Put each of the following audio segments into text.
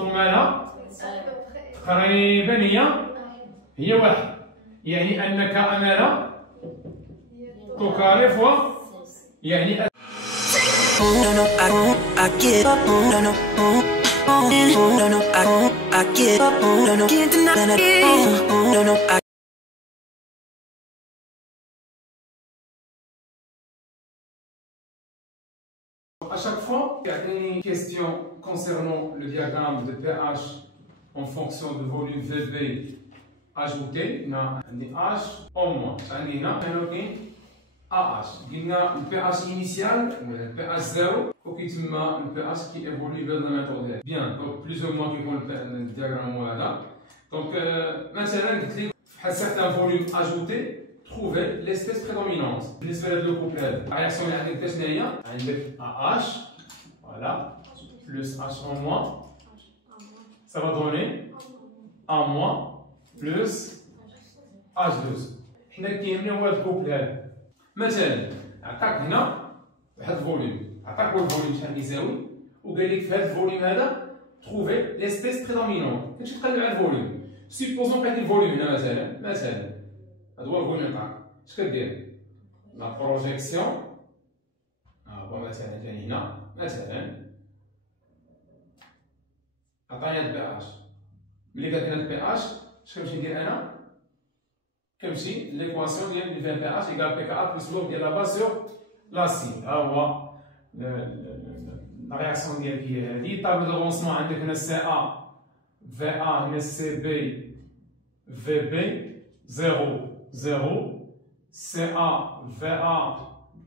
مالها تقريبا هي واحد، يعني أن ك أمانة تكاري فوا يعني À chaque fois, il y a une question concernant le diagramme de pH en fonction du volume VB ajouté. On a H en moins. On a AH. On a le pH initial, le pH 0, et le pH qui évolue vers la méthode. Bien, donc plus ou moins qui le diagramme là. Donc, maintenant, à certains volumes ajoutés, trouver l'espèce prédominante. L'espèce de couplage. La réaction est avec AH, voilà, plus H en moins. Ça va donner A moins plus H12. حنا كاينين هو الكوبل هذا. مثلا عطاك هنا واحد الفوليوم، عطاك هو الفوليوم شحال كيساوي، وقال لك في هذا الفوليوم هذا trouver l'espèce prédominante. كتمشي تقلب على الفوليوم. سيبوزون كاين الفوليوم هنا مثلا هذا هو الفوليوم تاعك. اش كدير؟ لا بروجيكسيون هو مثلا جاني هنا مثلا عطاني هاد البي اش. ملي قالت لنا البي اش اش كنمشي ندير انا؟ كنمشي ليكواسيون ديال في بي اش ايكال بي كا بلس لوغ ديال لا باز سور لا سي. ها هو لا رياكسيون ديالك هي هادي. طابل دافونسمون عندك هنا سي ا في ا هنا سي بي في بي 0 0 CA, VA,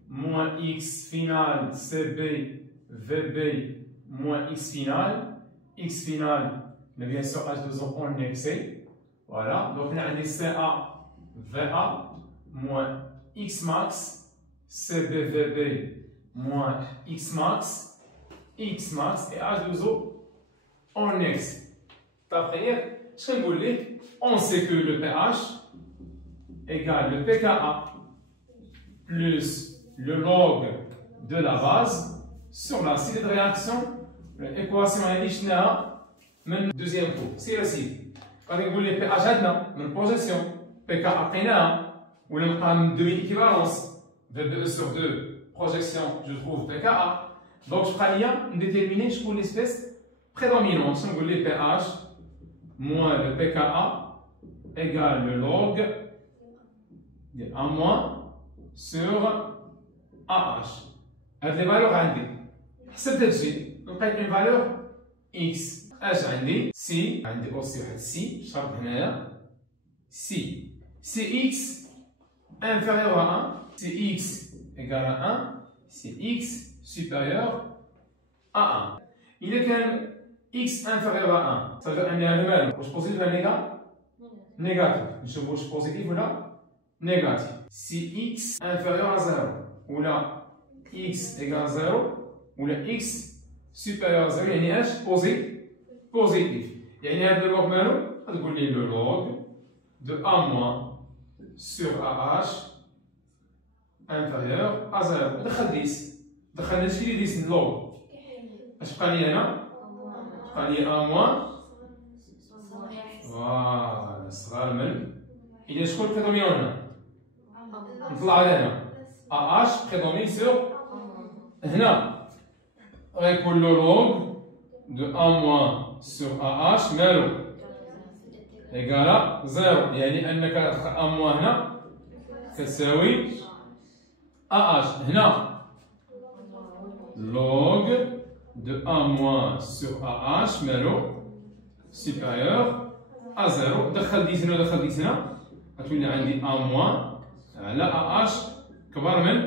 moins X final, CB, VB, moins X final. X final, mais bien sûr H2O en excès. Voilà, donc on a des CA, VA, moins X max, CB, VB, moins X max et H2O en excès. D'après, je vais vous dire, on sait que le pH égale le pKa plus le log de la base sur la site de réaction. L'équation est من deuxième cours. C'est facile. Quand on dit pH عندنا من projection pKa عطيناها ولا نلقى من demi-équivalence VBE sur 2 projection je trouve pKa. Donc je vais déterminer l'espèce prédominante. Je vais dire pH moins le pKa égale le log A moins sur AH. هاد لي فالور عندي حسبت هادشي لقيت اون فالور اكس. اش عندي سي، عندي اوسي واحد سي شرط هنايا سي اكس انفيريور ا 1 سي اكس ايكال 1 سي اكس سوبيريور ا 1. اذا كان اكس انفيريور ا 1 صافي عندي هذا مالو واش بوزيتيف ولا نيجاتيف؟ نشوفوا واش بوزيتيف ولا négatif. Si x inférieur à 0, ou là x égale 0, ou là x supérieur à 0, il y a un h positif. Il y a un log melo, on dit le log de a moins sur ah inférieur à 0. دخل 10. دخل هادشي اللي 10 اللوغ. اش بقى لي هنا؟ بقى لي a moins. فوالا صغار من. إذا شكون بريدومينون هنا؟ نطلع على هنا AH prédomine sur هنا غيكون لو لوغ دو A moins sur AH مالو إيكالا 0 يعني أنك A moins هنا تساوي AH هنا log de A moins sur AH مالو supérieur à 0. دخل ديت هنا ودخل ديت هنا غتولي عندي A moins على AH كبر من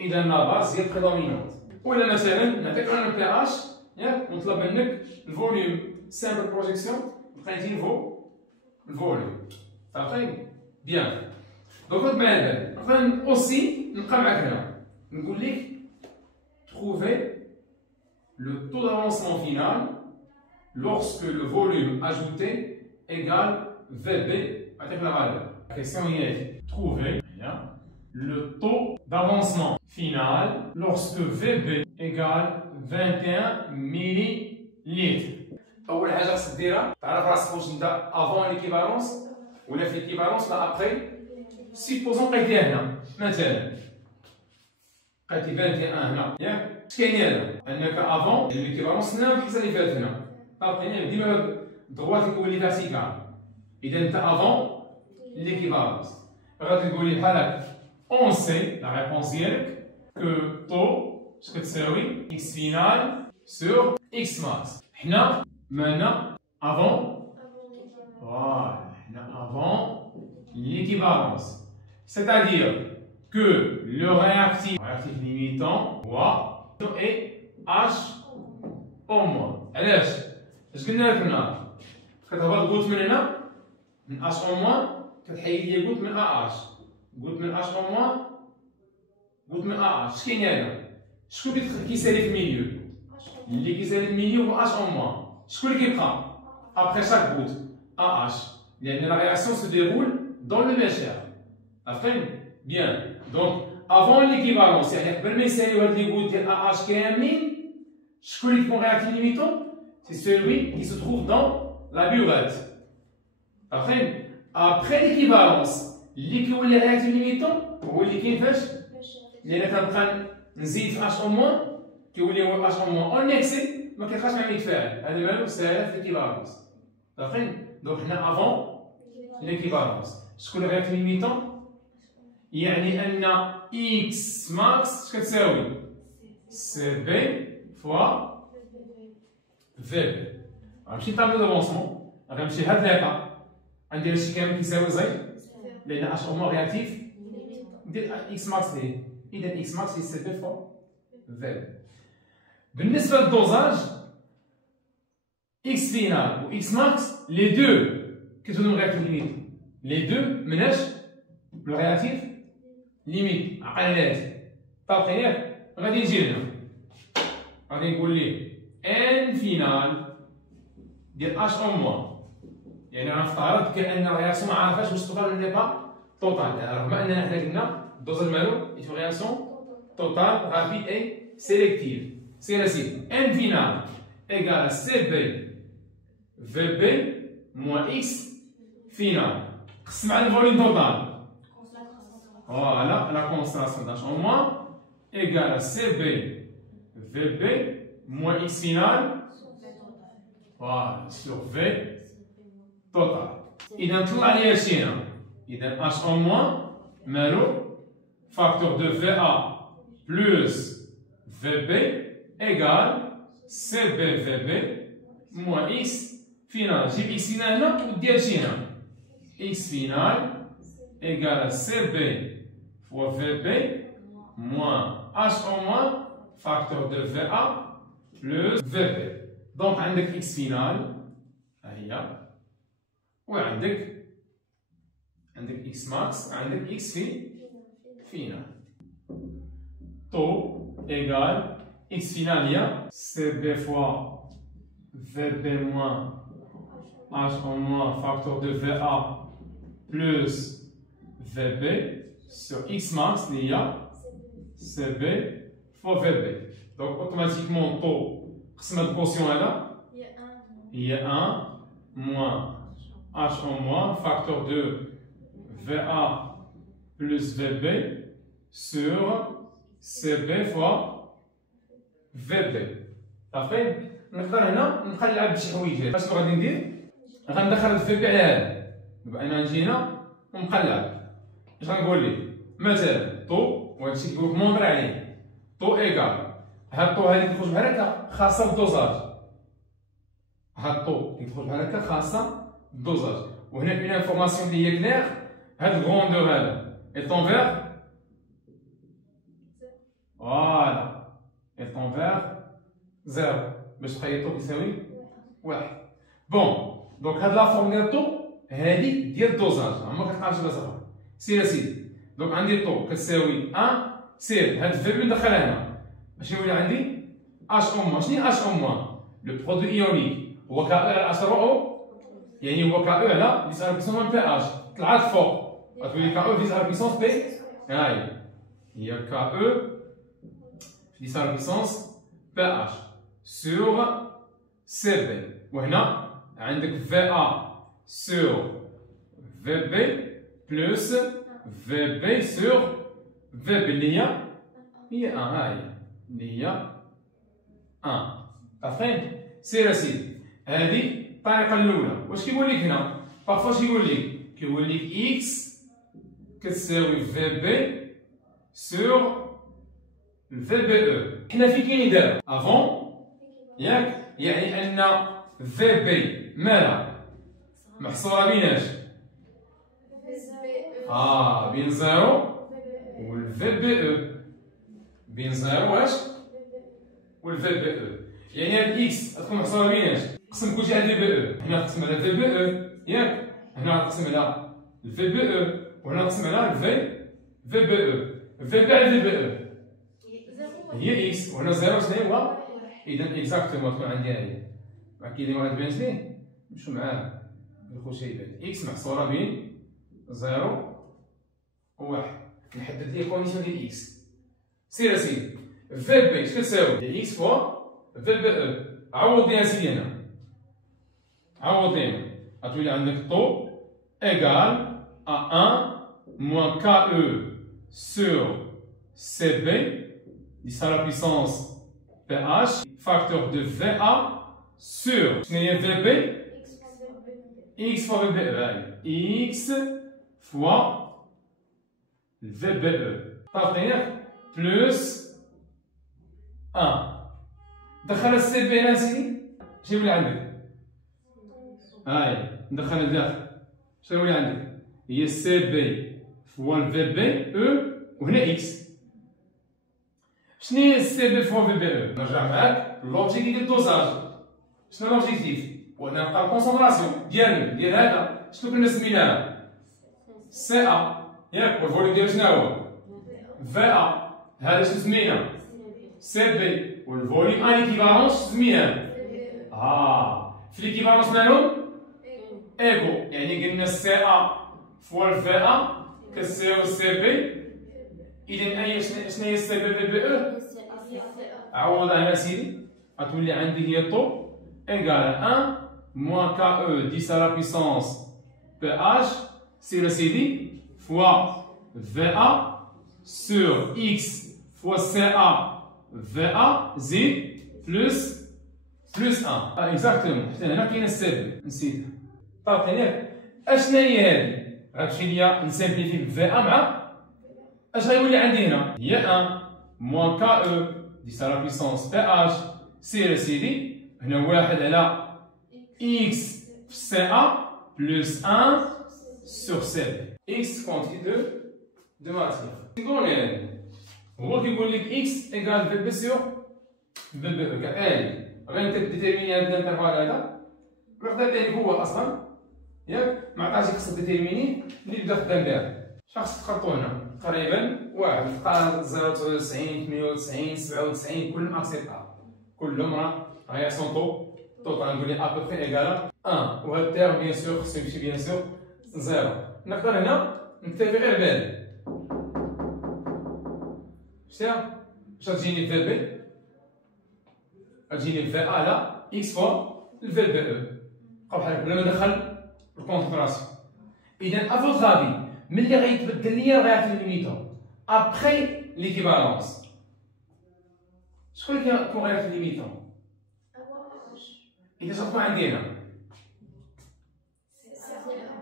إذا لا باز هي بريدومينونت. ولا مثلا نعطيك أنا البي أش ياك ونطلب منك الفوليوم سامبل بروجيكسيون بقيتي الفوليوم صافي بيان. دونك هاد المعادل مثلا أوسي نبقى معاك هنا نقول لك trouver le taux d'avancement final lorsque le volume ajouté égale VB avec la valeur. La question est trouver le taux d'avancement final lorsque VB égale 21 millilitres. اول حاجه خصك ديرها تعرف راسك واش انت افون ليكيفالونس ولا في ليكيفالونس ولا ابري. سيبوزون لقيتيها هنا مثلا، لقيتي 21 هنا ياك، اش كاين هنا؟ انك افون ليكيفالونس هنا في الحصه اللي فاتت هنا عرفتيني ديما دغوات يكون لي فيرتيكال. اذا انت افون ليكيفالونس غادي تقول لي بحال هكا اون سي لا ريبونس ديالك كو طو اش كتساوي اكس فينال سور اكس ماكس. حنا مالنا افون فوالا حنا افون l'équivalence, c'est-à-dire que le réactif limitant est H au moins. علاش؟ اش قلنا لك هنا؟ كتهبط قلت من هنا من H au moins كتحيد لي قلت من AH، قلت من H au moins قلت من AH. اش كاين هنا؟ شكون اللي كيسالي في الميليو؟ اللي كيسالي في الميليو هو H au moins. شكون اللي كيبقى؟ après chaque goutte AH لأن la réaction se déroule dans le bécher. Bien. Donc, avant l'équivalence, c'est-à-dire que le série où les gouttes AH KMI, ce qui est réactif limitant, c'est celui qui se trouve dans la burette. Après l'équivalence, les réactifs limitants, ou les qui fait, les réactifs نزيد في H au moins, qui ou les H au moins en excès, ما كيبقاش مع يتفاعل. هذا مالو ساهل في l'équivalence. Donc, avant l'équivalence. شكون الرياكتيف ليميتون؟ يعني ان اكس ماكس اش كتساوي؟ سي بي فوا في بي. غنمشي طابلو دافونسمون، غنمشي لهاد ليطا غندير هادشي كامل كيساوي زيرو لان اش او مون رياكتيف ندير اكس ماكس ليه، اذا اكس ماكس هي سي بي فوا في بي. بالنسبه للدوزاج اكس فينال و اكس ماكس لي دو كيتولوا رياكتيف ليميتون. Les deux ménagent le réactif limite. Partenaire, غادي نجي لنا غادي نقول ليه ان فينال ديال اش او موان، يعني غنفترض كأن الرياكسيون ما عرفاش واش توتال ولا با توتال، رغم اننا حنا قلنا الدوزاج مالو ايت رياكسيون توتال رابيد اي سيليكتيف. سي لا سي ان فينال ايكال سي بي في بي موان اكس فينال قسم على الفوليوم توتال. Voilà, la concentration d'H en moins égale à CB VB moins X final voilà, sur V total. إذا نطلع لي هادشي هنا، إذا H en moins مالو facteur de VA plus VB égale CB VB moins X final. جيب X final هنا ودي هادشي هنا X final égale à CB fois VB moins H au moins facteur de VA plus VB. Donc عندك X final هي وعندك X max عندك X final. Taux égale X final هي CB fois VB moins H au moins facteur de VA plus VB sur X max il y a CB fois VB. Donc automatiquement taux قسمة الكوسيون هذا هي 1 moins H en moins facteur de VA plus VB sur CB fois VB. صافي نقدر هنا نبقى نلعب بشي حويجات. اشنو غادي ندير؟ غندخل الفي على هذا، دابا انا نجي هنا ونقلب. اش غنقول ليه؟ مثلا طو وهادشي كيقول لك مونطري عليه طو ايكال هاد الطو هادي كتخرج بحال هكا خاصه بالدوزاج، هاد الطو كيخرج بحال هكا خاصه بالدوزاج. وهنا كاين انفورماسيون اللي هي كلير، هاد الغروندور هذا ايطون فيغ فوالا ايطون فيغ زيرو باش تبقى الطو كيساوي واحد. بون دونك هاد لا فورم ديال الطو هادي ديال الدوزاج ما كتلقاش بلا صافا. سير اسيدي دونك عندي الطو كتساوي 1 سير هاد الفيرب ندخلها هنا باش يولي عندي اش او موان. شنو هي اش او موان؟ لو برودوي ايونيك هو كا على اش رو او، يعني هو كا او على فيز على بيسونس بي اش طلعت فوق غتولي كا او فيز على بيسونس بي. هاي هي كا او فيز على بيسونس بي اش سور سي بي. وهنا عندك VA sur VB plus VB sur VB اللي هي 1 هاي اللي هي 1. فهمت؟ سير اسيدي هذه الطريقة الأولى. واش كيقول لك هنا؟ بارفوا كيقول لك؟ كيقول لك إكس كتساوي VB sur VBE. حنا فين كاين دابا؟ افون ياك؟ يعني أن VB مالها؟ محصورة بين اش؟ بين 0 وال VBE. بين 0 واش؟ وال VBE. يعني هاد إكس غتكون محصورة بين اش؟ قسم كلشي على VBE. هنا نقسم على VBE ياك؟ هنا نقسم على VBE وهنا نقسم على VBE. VB على VBE هي إكس وهنا 0 شنو هو؟ إذا إكزاكتومون تكون عندي هاهي. كاين واحد بانت ليه؟ نمشيو معاه بالخشيبات. إكس محصورة بين 0 و 1. نحدد ليه كونديسيون ديال إكس. سير اسيدي VB اش كتساوي؟ هي إكس فوا VBE. عوض لي اسيدي هنا. عوض لينا. غتولي عندك طو إيكال à 1 moins KE sur CB, 10 à la puissance PH, facteur de VA sur VB, X fois VBE. X fois VBE. Partenaire plus 1. دخل الCB هنا سيدي. شنو اللي عندك؟ هاي ندخل الداخل. شنو اللي عندك؟ هي CB فوا VBE وهنا إكس. شنو هي CB فوا VBE؟ نرجع معاك لوجيك ديال الدوزاج. شنو لوبجيكتيف؟ وهنا نلقى الكونسونطراسيون ديال هذا. شنو كنا سميناها؟ CA ياك؟ والفوليوم ديالو شنو هو؟ VA. هذا شنو سمينا؟ CB والفوليوم ان ايكيفالونس سميناه؟ في ليكيفالونس مالهم؟ ايكو. يعني قلنا CA فوا الفا كتساوي CB. إذا شنو هي CB VBE؟ عوض هنا سيدي غتولي عندي هي طو إيكال 1 moins KE 10 à la puissance PH سير سيدي فوا VA sur X fois CA VA زيد بلس 1. اكزاكتومون. حتى هنا كاينه CB نسيتها. بارتينير اشنا هي هذه؟ غتمشي ليا نسامبليفي ب VA مع اش غيولي عندي هنا؟ هي 1 moins KE 10 à la puissance PH سير سيدي هنا 1 على X في CA plus 1 sur CB. X quantité de matière. كيقول هو كيقول لك X égale VB sur VBE. كأني غادي تديتيرميني هذا الانترفال هذا. نقدر ليه هو اصلا ياك ما عطاش خصك ديتيرميني اللي بدا خدام بها. شخص تخطو هنا تقريبا واحد تلقى 99 98 97 كلهم اكسبتابل. كلهم راه غيسونطو توطال نقول لي ابوبخي ايكالا 1 وهاد التيرم بيان سور خصو يمشي بيان سور 0. نقدر هنا نكتفي غير بهذا. شتي واش غتجيني في بي؟ غتجيني في على اكس فوا الفي بي او. بقاو بحال بلا ما ندخل الكونسونطراسيون. اذا افوت غابي ملي غيتبدل ليا الرياكتيف ليميتو ابخي ليكيفالونس شكون اللي كيكون رياكتيف ليميتو؟ إذا شنو عندي هنا؟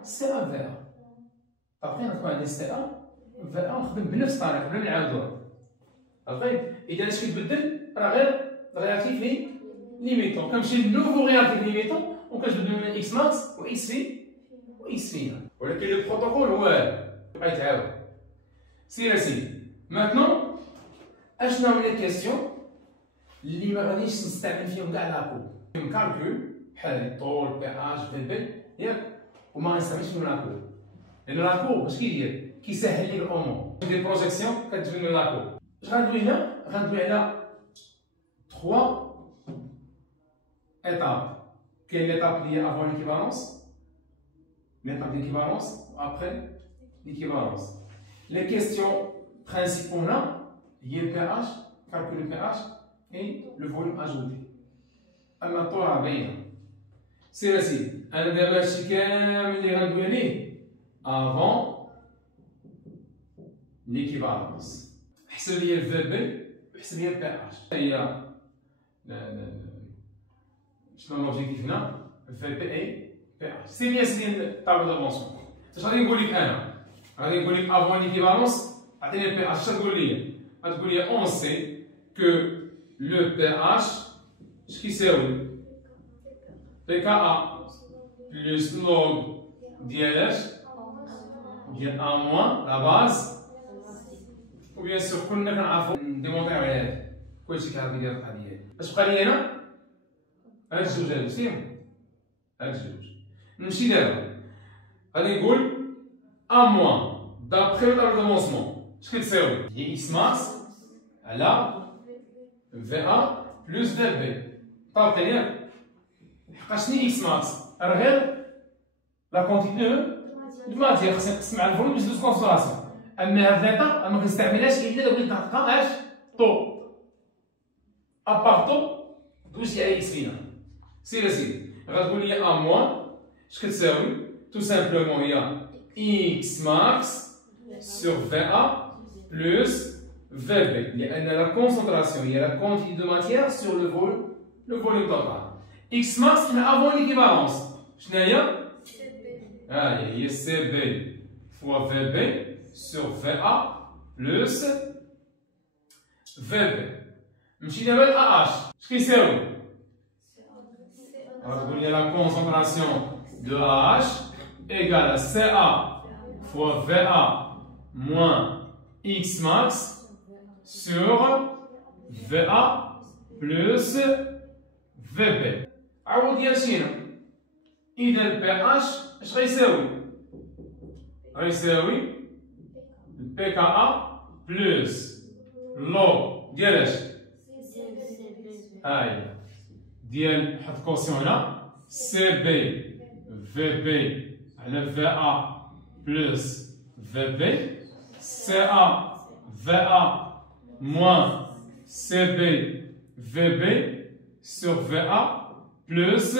سي أ في أ. باقي غتكون عندي سي أ في أ ونخدم بنفس الطريقة بلا ما نعاودوها. باقي إذا اش كيتبدل راه غير رياكتيف ليميتون. كنمشي لنوفو رياكتيف ليميتون وكنجبد من إكس ماكس و إكس في و إكس فينا. ولكن لو بروتوكول هو هذا يبقى يتعاود. سير اسيدي ماتنون اشنو هما لي كيسيون اللي ما غاديش نستعمل فيهم كاع لاكو. كالكول بحال الطول بي اش في بي ياك وما غنستعملش فيهم لاكو لان لاكو اش كيدير؟ كيسهل لي الامور. ندير بروجيكسيون كتجبد من لاكو. اش غندوي هنا؟ غندوي على 3 étapes. Quelle est l'étape liée avant l'équivalence? L'étape d'équivalence après l'équivalence. Les questions principaux là, il y a le pH, calcul du pH et le volume ajouté. أما الطرة باينة. سير اسيدي انا دابا هادشي كامل اللي غنقول عليه افون ليكيفالونس. حسب لي الفي بي وحسب لي البي اش. هي شنو لوبجيكتيف هنا؟ في بي اي بي اش. سي بيان سيدي الطابلو دافونسمون. اش غادي نقول لك انا؟ غادي نقول لك افون ليكيفالونس عطيني البي اش. اش غتقول لي؟ غتقول لي اون سي كو لو بي اش اش كيساوي؟ بي كا ا بلس لوغ ديال اش؟ ديال ا موان لا باز. وبيان سور كلنا كنعرفو نديمونطيو على هذا كلشي كيعرف يدير القضيه هادي. اش بقى لي هنا؟ هاد الجوج هادو سيهم هاد الجوج. نمشي دابا غادي نقول ا موان دابخي لو طابلو دافونسمون اش كتساوي؟ هي اكس ماكس على في ا بلس في بي. طابق ياك؟ حقاش شنو اكس ماكس؟ راه غير لا كونتيتي دو ماتيير خصني نقسم على الفوليوم باش ندوز كونسونطراسيون. اما هاد ليطا ما كنستعملهاش الا لو بغيت نحقق اش؟ طو. ابار طو دوز لي على اكس فينا. سير اسيدي غتقول لي ا موان اش كتساوي؟ تو سامبلومون هي اكس ماكس سور في ا بلس في بي، لان لا كونسونطراسيون هي لا كونتيتي دو ماتيير سور لو فوليوم توتال. اكس ماكس حنا افون ليكيفالونس شنو هي؟ هي سي بي فوا في بي سور في ا بلس في بي. نمشي دابا ل ا اش اش كيساوي؟ غتقول لي لا كونسونطراسيون دو ا اش ايكال سي ا فوا في ا موان اكس ماكس سور في ا بلس في بي. عوض ديال شنو؟ إذا البي اش اش غيساوي؟ غيساوي بي كا ا بلس لوغ ديال اش؟ هاي ديال حط كوسيون هنا سي بي في بي على في ا بلس في بي سي ا في ا موان سي بي في بي سور في ا بلس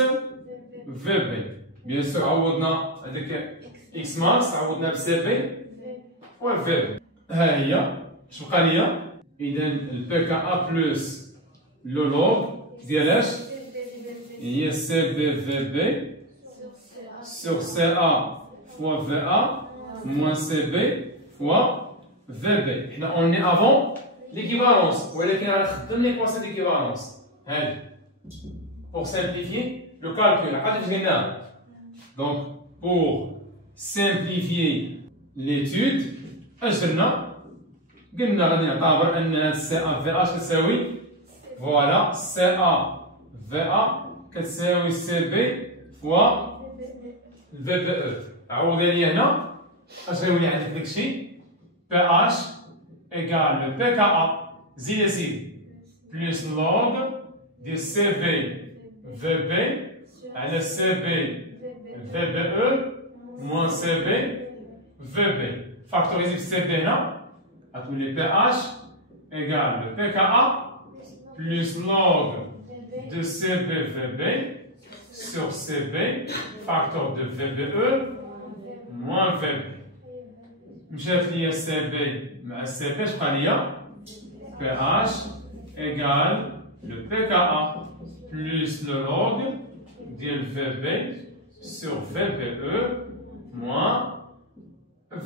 في بي. بيان سور عوضنا هذاك اكس ماكس عوضنا بسي بي و في بي. ها هي اش بقى ليا؟ اذا البي كا ا بلس لو لوغ ديال اش؟ هي سي بي في بي سور سي ا فوا في ا موان سي بي فوا في بي. حنا اون اي افون ليكيفالونس ولكن غنخدم ليكواسيون ديكيفالونس هادي pour simplifier le calcul. Donc, pour simplifier l'étude, قلنا غادي نعتبر ان هاد سي ا في اش كتساوي فوالا سي ا في ا كتساوي سي بي فوا في بي او. عوض لي هنا اش غيولي عندك داكشي؟ بي اش ايكال بي كا ا زيد سيدي بلس لوغ ديال سي بي في بي على سي بي في بي او موان سي بي في بي. فاكتوريزي في سي بي هنا غتولي بي اش ايكال بي كا ا بلس لوغ دو سي بي في بي سور سي بي فاكتور دو في بي او موان في بي. مشات ليا سي بي مع سي بي اش بقى ليا؟ بي اش ايكال لو بي كا ا plus le log ديال VB sur VBE moins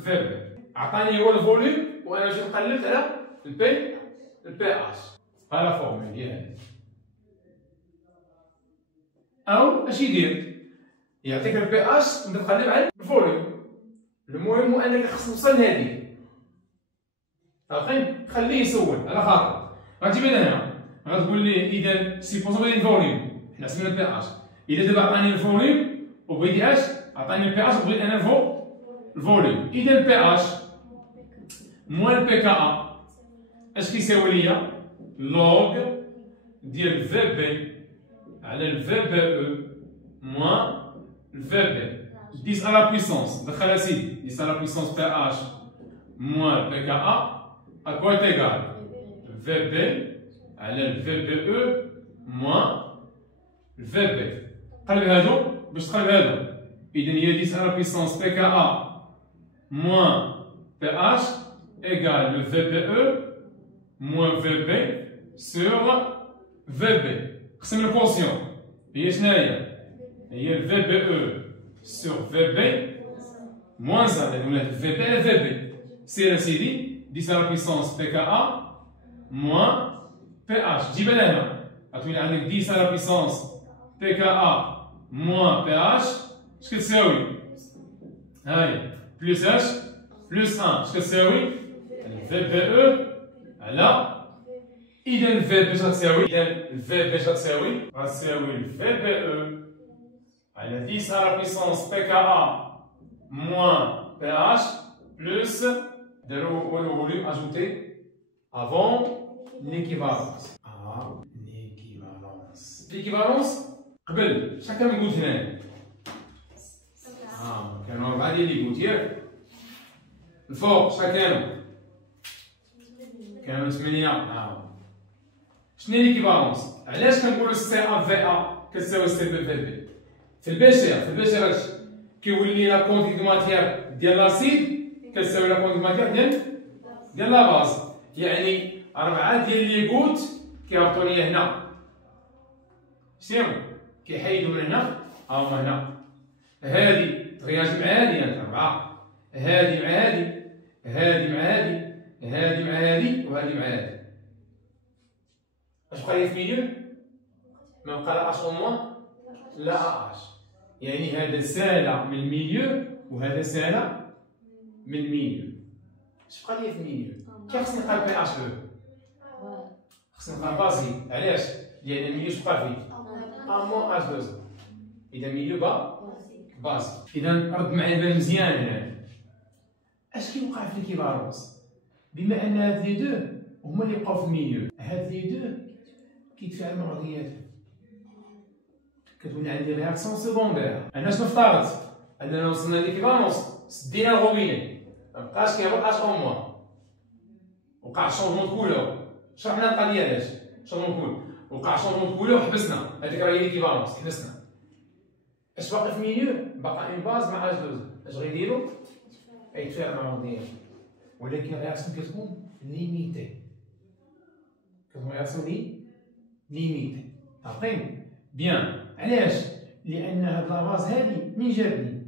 VB. عطاني هو الفوليوم وانا جيت قلبت على البي اش. ها لا فورمول ديالها. او اش يدير؟ يعطيك البي اش وانت تقلب على الفوليوم. المهم هو انك خصك توصل لهادي. عارفين؟ خليه يسول على خاطر. غتجي من هنا غتقول لي اذا سيبوزون غادي الفوليوم حنا حسبنا البي اش. اذا دابا عطاني الفوليوم وبغيتي اش؟ عطاني البي اش وبغيت انا الفوليوم. اذا البي اش موان البي كا ا اش كيساوي ليا؟ لوغ ديال في بي على الفي بي او موان الفي بي 10 على بويسونس. دخلها سيدي 10 على بويسونس بي اش موان بي كا ا اكوا ايكال في بي على الفي بي او موان الفي بي. قلب هادو باش تقلب هادو. إذا هي 10 على puissance pKa moins pH égale le VPE moins VB sur VB. قسم الكونسيون هي شناهي؟ هي ال VBE sur VB moins 1 لأن ولات VB على VB. سير أسيدي 10 على puissance pKa moins pH. جيبها لهنا غتولي عندك 10 على puissance pKa moins pH اش كتساوي؟ هاي بلس اش؟ بلس 1 اش كتساوي؟ VBE على إذا ال VB اش غتساوي؟ إذا ال VB اش غتساوي؟ غتساوي ال VBE على 10 على puissance pKa moins pH plus on voulu ajouter avant l'équivalence. L'équivalence قبل شحال كان قلت هنا؟ كانوا 4 ديال اللي قلت ياك؟ الفوق شحال كانوا؟ كانوا 8. شنو هي ليكيفالونس؟ علاش كنقولوا سي ا في ا كتساوي سي بي في بي؟ في البشر اش كيولي لا كونتيتي دو ماتيير ديال لاسيد كتساوي لا كونتيتي دو ماتيير ديال لا باز. يعني 4 ديال لي غوت كيهبطوا لي هنا. شنو؟ كيحيدوا من هنا هاهما هنا. هادي تغياج مع هادي 4. هادي مع هادي، هادي مع هادي، هادي مع هادي، وهادي مع هادي. اش بقى لي في ميليو؟ ما بقى لا اش او موان لا اش. يعني هذا سالة من الميليو وهذا سالة من الميليو. اش بقى لي في الميليو؟ كيف خصني نلقى بي اش او؟ خصني نلقى بازي. علاش؟ لأن الميليو اش بقى فيه؟ ا موان اش 2. إذا الميليو بازي. إذا رد معايا البال مزيان هنا. اش كيوقع في ليكيفالونس؟ بما أن هاد لي دو هما اللي بقاو في الميليو، هاد لي دو كيتفاعلوا مع بعضياتهم. كتولي عندي رياكسيون سيكوندير. أنا شنو افترضت؟ أننا وصلنا ليكيفالونس سدينا الغوبيني، مبقاش كيهبط اش او موان. وقع شونجمون كولور. شرحنا القضية علاش؟ شونجمون كولور. وقع شونجمون كولور وحبسنا، هذيك راهي ليكيفالونس حبسنا. اش باقي في الميليو؟ باقا اون باز مع اش 2. اش غيديرو؟ غيتفاعل مع بعضياتهم. ولكن الرياكسيون كتكون ليميتي. كتكون رياكسيون ليميتي. عارفين؟ بيان. علاش؟ لأن هاد لاباز هادي منين جاتني؟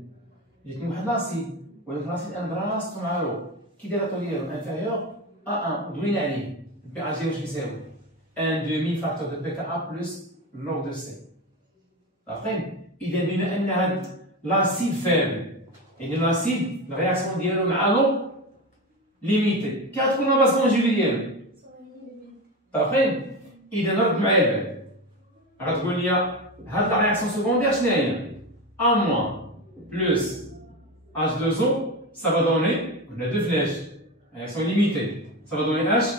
جاتني واحد لاسيد، ولكن لاسيد أنا دراسته مع لو. كي داير الطو ديالو انفيريور أ1 ودوينا عليه. بي أ 0 واش كيساوي؟ 1/2 فاكتور دو بي كا أ بلس لوغ دو سي. عارفين؟ إذا بما أن هاد لاسيد فابل، يعني لاسيد الرياكسيون ديالو مع لو ليميتي، كي غتكون لاباز كونجوغي ديالو؟ عارفين؟ إذا رد معايا البال. غتقول لي هاد لا رياكسيون سيكوندير شناهي؟ A moins plus H2O, ça va donner, on a deux flèches, elles sont limitées. Ça va donner H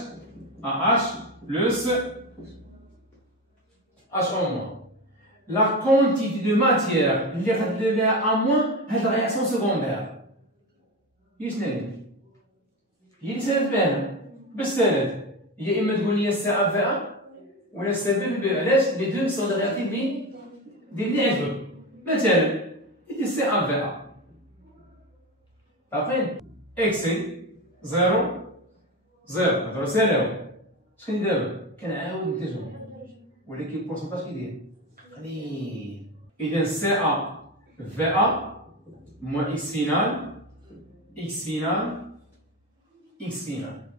à H plus H en moins. La quantité de matière اللي غتدير لها A moins هاد لا رياكسيون سيكوندير هي شناهي؟ هي اللي سالت بها بالسالب. هي إما تقول لي سي أ في أ ولا سي بي في بي. علاش؟ لي دو سون دي رياكتيف اللي عجبك. مثلا يدير سي أ في أ. عارفين؟ إكسي 0 0 هضرو سالاو. اش كندير دابا؟ كنعاود ننتجهم، ولكن البورسونتاج كيدير قليل. إذا سي أ في أ موان إكس فينال إكس فينال إكس فينال.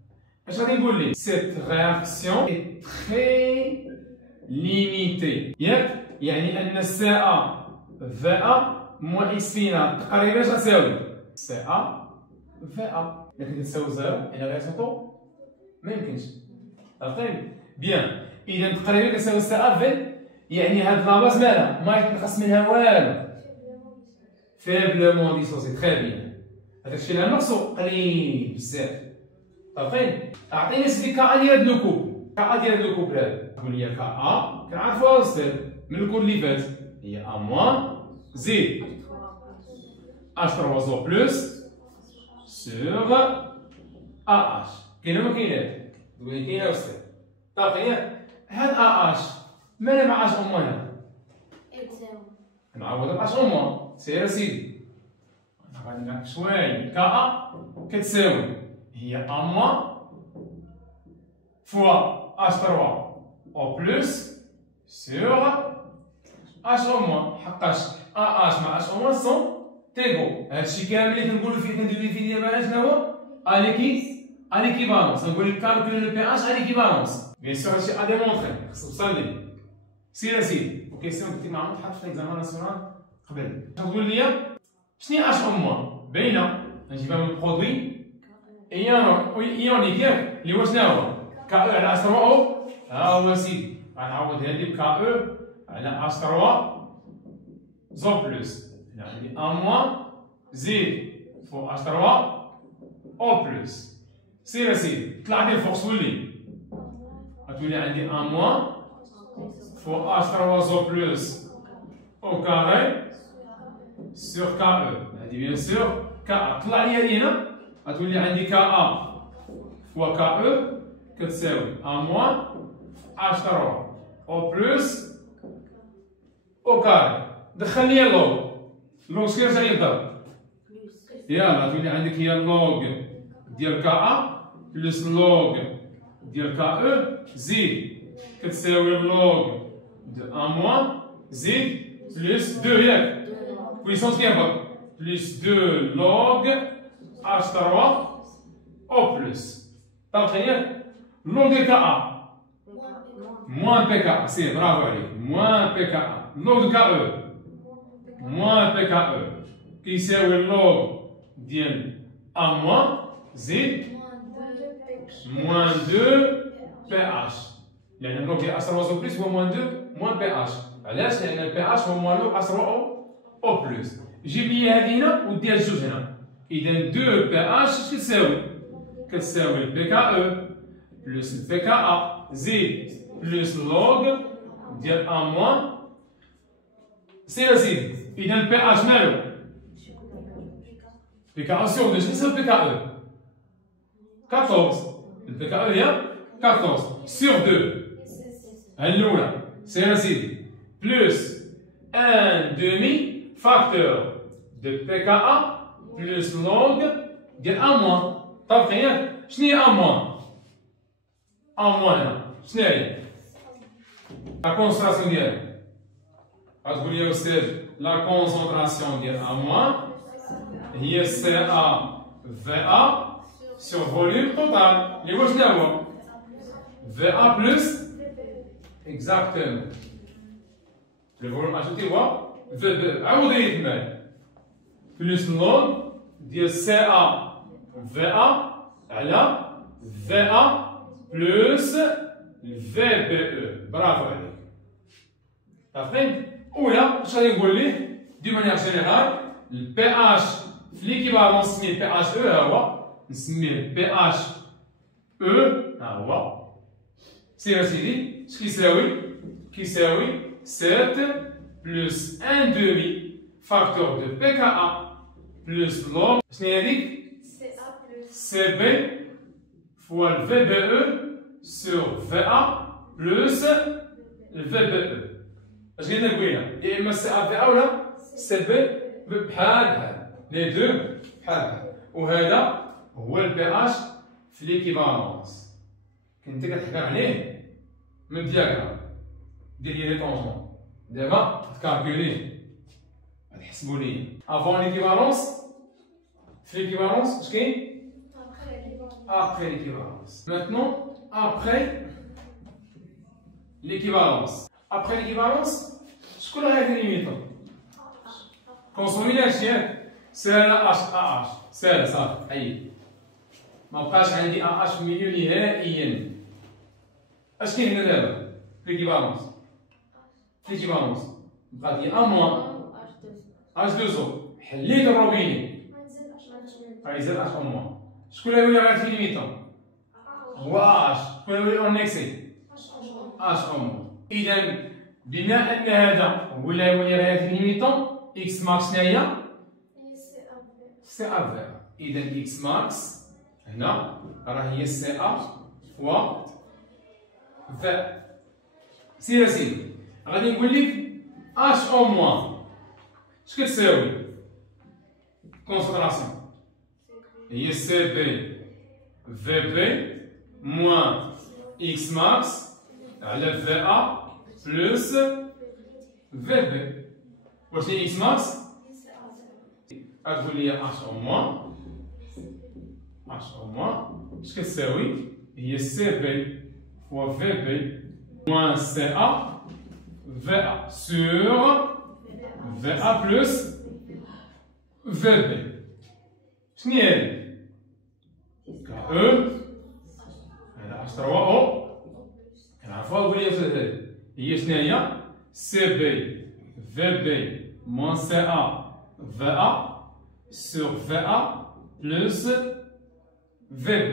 اش غادي نقول لي؟ سيت رياكسيون إي تري ليميتي. ياك؟ يعني أن سي أ في أ موان إكس فينال تقريبا اش غتساوي؟ سي أ في أ. لكن تساوي 0 يعني رياكسيون طو ما يمكنش. عرفتي؟ بيان. إذا تقريبا كتساوي سي أ في، يعني هاد لاباز مالها؟ ما يتنقص منها والو. فيبلومون ديسوسي. تخي بيان. هذاك الشيء اللي نقصو قليل بزاف. عارفين؟ أعطيني سيدي كا ديال هاد لو كوب. كا ديال هاد لو كوب هذا. تقول لي كا أ كنعرفوها أستاذ من الكور اللي فات. هي أ موان زيد H3O بلس سور AH. كاينة ولا ما كايناش؟ تقول لي كاينة أستاذ. طاقية هاد AH مالا مع H أو موان؟ نعوض اش او موان. سير اسيدي غادي نعرف شويه كا كتساوي هي ا موان فوا اش 3 او بلس سور اش او موان، حقاش ا اش مع اش او موان سون تيغو. هادشي كامل اللي كنقولو فيه كنديرو فيه ديالنا شنو هو ا ليكيفالونس. نقول لك كالكولي لو بي اش ا ليكيفالونس. بيان سور هادشي ا ديمونطري خصك توصل ليه. سير اسيدي وكيسيون كنت معاهم تحط في ليكزامان ناسيونال قبل. تقول لي شنو هي اش او موان؟ باينه نجيبها من برودوي ايونيك ياك اللي هو شنو هو؟ كا او على اش 3 او. ها هو سيدي غنعوض هادي بكا او على اش 3 زون بلس. هنا عندي ا موان زيد فوق اش 3 او بلس. سير اسيدي طلع لي الفوق تولي غتولي عندي ا موان فوق اش 3 زون بلس او كاري سور كا او. هادي بيان سور كا طلع لي هادي هنا غتولي عندي كا ا فوا كا او كتساوي ا موان اش 3 او بلس او كاري. دخل لي اللوغ. اللوغ شكون رجع يضرب؟ يلا غتولي عندك هي اللوغ ديال كا ا بلس اللوغ ديال كا او زيد كتساوي اللوغ دو ا موان زيد بلس 2 ياك بويسونس كيهبط بلس 2 لوغ اش 3 او بلس. طابق ياك اللوغ ديال كا ا موان بي كا. سي برافو عليك. موان بي كا. اللوغ دو كا او موان بي كا او كيساوي اللوغ ديال ا موان زيد موان 2 بي اش. لان اللوغ ديال اش 3 بلس هو موان 2 موان بي اش. علاش؟ لان البي اش هو موان لوغ اش 3 او بلس. جيب لي هادي هنا وديها الجوج هنا. اذا 2 بي اش اش كتساوي؟ كتساوي البي كا او بلس البي كا ا زيد بلس لوغ ديال ا موان. سير اسيدي اذا البي اش مالو؟ بي كا او سور 2. شنو يساوي بي كا او؟ 14. البي كا او هي 14 سور 2 الاولى. سير اسيدي بلس 1 demi facteur de PKA plus log ديال ا موان. طابق ياك. شنو هي ا موان؟ ا موان هنا شنو هي؟ لا كونسنتراسيون ديالها. غتقول لي يا استاذ لا كونسنتراسيون ديال ا موان هي سي ا في ا سور فوليوم توتال اللي هو شنو هو؟ في ا بلس اكزاكتومون le volume ajouté هو VB. عوض يتمال بلس لوغ ديال سي ا في ا على في ا بلس في بي او. برافو عليك. فهمت؟ ولا اش غادي نقول ليه دو مانيير جينيرال البي اش في ليكيفالونس نسميه بي اش او. ها هو نسميه بي اش او. ها هو. سير اسيدي اش كيساوي؟ كيساوي 7 plus 1 demi facteur de PKA plus log. شنو هي هذيك؟ CB fois le VBE sur VA plus le VBE. اش قلنا قوينا؟ يا اما CA VA ولا CB بحال بحال. لي دو بحال بحال. وهذا هو البي اش في ليكيفالونس. كنت كتحكم عليه من الدياغرام دير لي طونجون. دابا تكالكوليه تحسبوا لي افون ليكيفالونس. في ليكيفالونس اش كاين؟ ابخي ليكيفالونس. مانتنون ابخي ليكيفالونس. ابخي ليكيفالونس شكون غادي ليميتو؟ كونسومي هادشي ياك سالا اش ا اش سالا صافي حيد. ما بقاش عندي ا اش مليون نهائيا. اش كاين هنا دابا في ليكيفالونس؟ في ليكيفالونس بقات لي ا موان اش 2 حليت الروبيني غيزيد اش او موان. شكون اللي هو غادي ليميتون؟ هو اش. شكون اللي هو نيكسي؟ اش او موان. اذا بما ان هذا هو اللي هو غادي ليميتون اكس ماكس شنو هي؟ سي ا في. اذا اكس ماكس هنا راه هي سي ا فوا في. سير اسيدي غادي نقول لك اش او موان اش كتساوي كونسنتراسيون هي سي بي في بي موان اكس ماكس على في ا بلس في بي. واش هي اكس ماكس؟ غتقول لي اش او موان اش كتساوي هي سي بي فوا في بي موان سي ا في ا سور في ا بلس في بي. شنو هي هادي؟ كا او هذا اش 3 او كنعرفوها. قول لي هادي هي شنو هي؟ سي بي في بي موان سي ا في ا sur VA plus VB.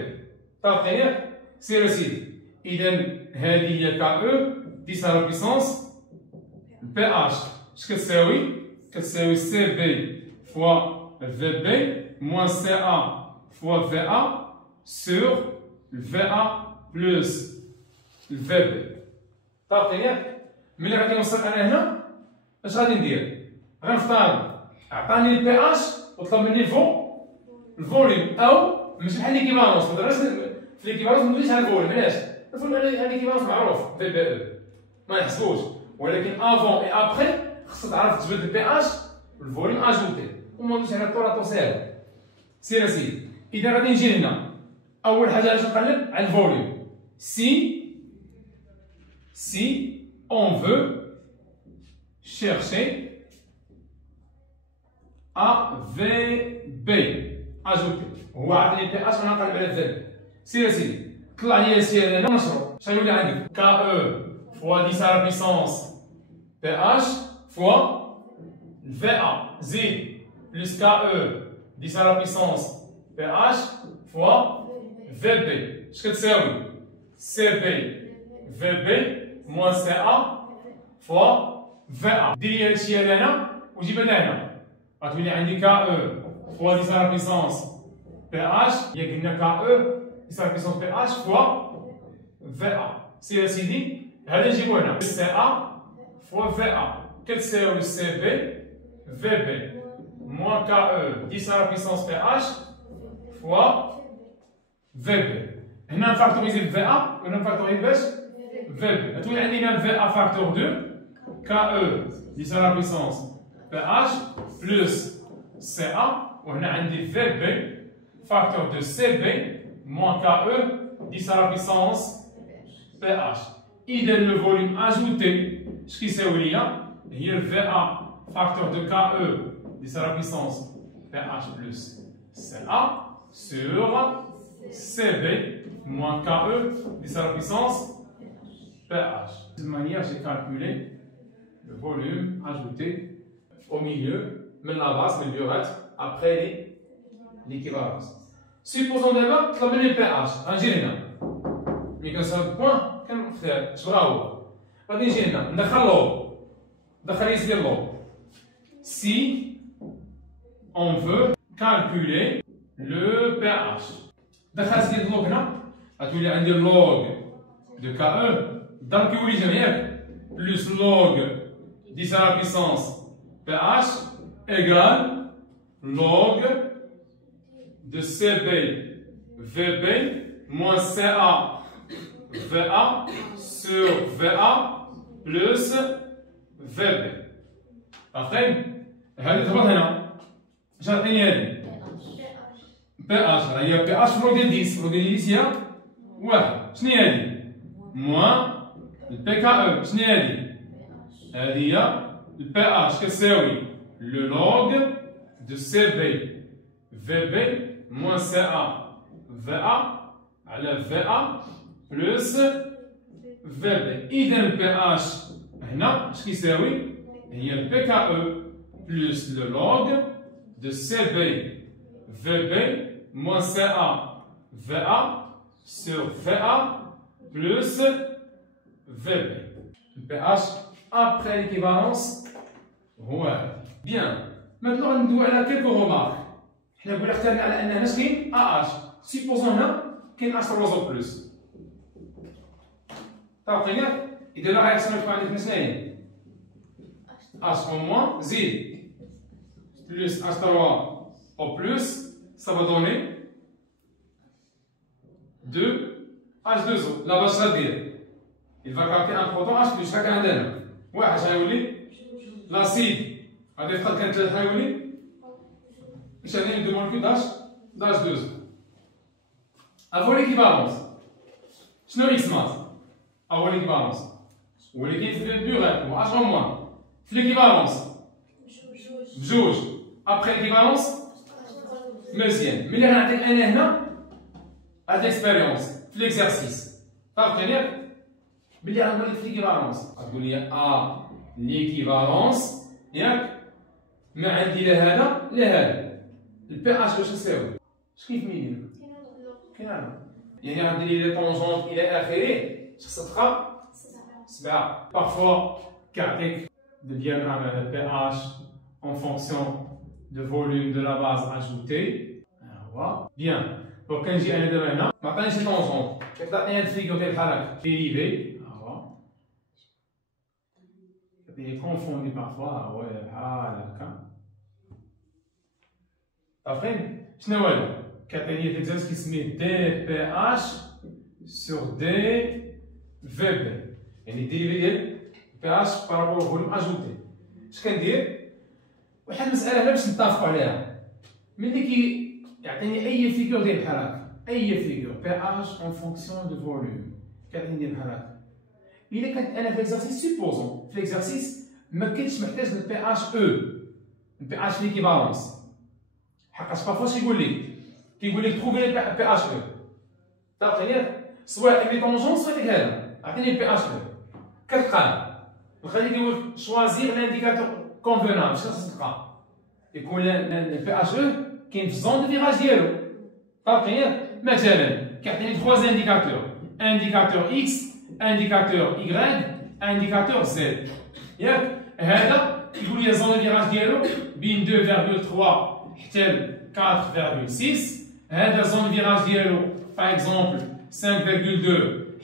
طابقين ياك؟ سير اسيدي. إذا هذه هي KE 10 على بيسونس PH. اش كتساوي؟ كتساوي CB فوا VB moins CA فوا VA sur VA plus VB. طابقين ياك؟ ملي غادي نوصل أنا هنا اش غادي ندير؟ غنفترض عطاني البي اش وطلب مني الفوليوم او ماشي بحال ليكيفالونس. ما درناش في ليكيفالونس ما ندويش على الفوليوم علاش؟ الفوليوم على ليكيفالونس معروف في بي او ما نحسبوش، ولكن افون اي ابخي خصك تعرف تجبد البي اش والفوليوم اجوتي وما ندويش على الطوراتو ساهل. سير اسيدي. اذا غادي نجي هنا اول حاجه باش نقلب على الفوليوم si on veut chercher AVB اجوتي هو عطاني بي اش وانا نقلب على الفاليو. سير اسيدي طلع لي السير هنا ونشرو شنو يولي عندي؟ كا او فوا 10 على بيسونس بي اش فوا في ا زيد بلس كا او 10 على بيسونس بي اش فوا في بي. اش كتساوي؟ سي بي في بي موان سي ا فوا في ا. ديري هادشي هنا وجيب هنا غتولي عندي كا او فوا 10 على بيسونس بي اش هي قلنا كا او 10 على بيسونس بي اش فوا في ا. سير اسيدي هذا نجيبو هنا سي ا فوا في ا كتساوي سي بي في بي موان كا او 10 على بيسونس بي اش فوا في بي. هنا نفاكتوريزي في ا وهنا نفاكتوريزي باش في بي. غتولي عندي هنا في ا فاكتور 2 كا او 10 على بيسونس بي اش بلس سي ا وهنا عندي في بي فاكتور دو سي بي موان كا او 10 على بيسونس بي اش. إذا لو فوليوم اجوتي اش كيساوي ليا؟ هي في ا فاكتور دو كا او 10 على بيسونس بي اش بلس سي ا sur سي بي moins KE 10 à la puissance PH. De cette manière, j'ai calculé le volume ajouté au milieu, mais la base, mais le reste, après l'équivalence. Supposons d'abord que le PH, un gérina. Mais quand ça point, quand on fait, je vais là-haut. Pas de gérina, on a l'eau. On ici l'eau. Si on veut calculer le PH. دخلت لي اللوغ هنا غتولي عندي اللوغ دو كا او ضرب كيولي جميع بلس لوغ 10 على بيسونس بي اش ايكال لوغ دو سي بي في بي موان سي ا في ا سور في ا بلس في بي. فاهم؟ هذه تهبط هنا اش عطيني هذه؟ بي اش هي بي اش فلو ديال 10 فلو ديال 10 هي واحد. شنو هي هادي؟ موان البي كا او. شنو هي هادي؟ هادي هي البي اش كتساوي لو لوغ دو سي بي في بي موان سي ا في ا على في ا بلس في بي. اذا البي اش هنا اش كيساوي؟ هي البي كا او بلس لو لوغ دو سي بي في بي moins CA VA sur VA plus VB. Le pH après l'équivalence, ouais. Bien. Maintenant, on doit aller à quelques remarques. On va retenir à l'analyse qui est AH. Supposons qu'il y a H3 ou plus. T'as compris? Et de la réaction, il faut aller H en moins, Z. plus H3 au plus, ça va donner 2 H2O. La base غادير il va capter un proton H plus شحال كان عندنا واحد شحال يولي l'acide غادي يفقد كان 3 يولي اش غادي ندير مولكيول داش 2 افون ليكيفالونس شنو اكس ماس افون ليكيفالونس هو اللي كاين في البيوغال هو اش او موان في ليكيفالونس بجوج ابخي ليكيفالونس مزيان ملي غنعطيك انا هنا هاد ليكسبيريونس في ليكزارسيس تعرف كيفاش بلي غنقول لك في ليكيفالونس غتقول لي ليكيفالونس ياك ما عندي لا هذا لا هذا البي اش واش يساوي اش كيف ميدير كاين يعني غندير لي طونجونت الى اخره خصها تبقى 7 بارفوا كيعطيك le diagramme de pH en fonction de volume de la base ajoutée. Bien. Donc, quand j'ai un de maintenant, maintenant c'est tangente. Quand tu as un frigo qui est dérivé, il est confondu parfois. Ouais, après, je ne vois pas. Quand il y a des qui se met dPH sur dVB. Et les dérivés pH par rapport au volume ajouté. اش كندير؟ واحد المسألة هنا باش نتفقوا عليها. ملي يعطيني أي فيغور ديال بحال هكا، أي فيغور pH en fonction de volume. كيعطيني بحال هكا. إلا كانت أنا في ليكزارسيس سيبوزون، في ليكزارسيس ما كنتش محتاج للPH E، الPH في ليكيفالونس. حقاش بارفوا كيقول لك؟ كيقول لك تروفي الPH E. تعرف عليا؟ سواء لي طونجون سواء ديك هذا، عطيني الPH E. كتلقاه. الخلية كيقول شوازيغ لانديكاتور كونفونابل شنو خصك تلقى؟ يكون البي اش او كاين في الزون دو فيراج ديالو طابقين مثلا كيعطيني 3 انديكاتور انديكاتور اكس انديكاتور واي انديكاتور زد ياك هذا كيقول لي زون دو فيراج ديالو بين 2.3 حتى ل 4.6 هذا زون دو فيراج ديالو باغ اكزومبل 5.2